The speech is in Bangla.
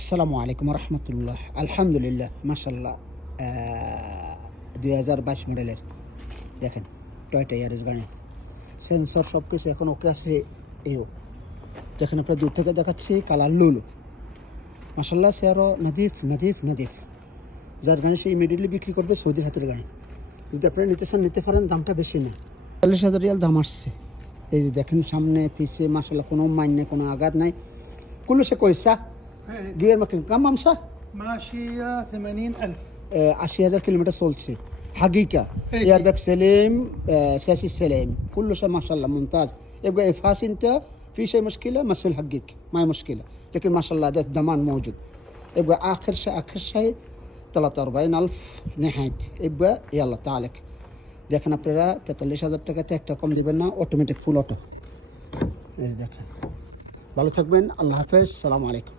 আসসালামু আলাইকুম রহমতুল্লাহ। আলহামদুলিল্লাহ, মাশাল্লাহ। 2022 মডেলের দেখেন টয়টা ইয়ারিস গাড়ি, সেন্সর সব কিছু এখন ওকে আছে। এও দেখেন, আপনার দূর থেকে দেখাচ্ছি, কালার লুলু মাশাল্লাহ। সে আরও নাদিফ নাদিফ নাদিফ। যার গাড়ি সে ইমিডিয়েটলি বিক্রি করবে, সৌদির হাতের গাড়ি। যদি আপনারা নিতে চান নিতে পারেন, দামটা বেশি নেই, 40,000 রিয়াল দাম আসছে। এই যে দেখেন, সামনে পিছে মাশাল্লাহ কোনো মাইন নেই, কোনো আঘাত নাই। কুল্লু সে কইসা গিয়ার মার্কিং কাম আমসা ماشية 80,000. 80,000 كيلومتر চলছে حقيقة. ايرباك سليم، ساسي سليم، كل شيء ما شاء الله ممتاز. يبقى افحاص انت في شيء مشكلة مسؤول حقك، ما هي مشكلة، لكن ما شاء الله ده الضمان موجود. يبقى اخر شيء 43,000 نهاية. يبقى يلا تعالك দেখেন, আপনারা 43,000 টাকাতে একটা কম দিবেন না, অটোমেটিক ফুল অটো। দেখেন, ভালো থাকবেন, আল্লাহ হাফেজ, সালামু আলাইকুম।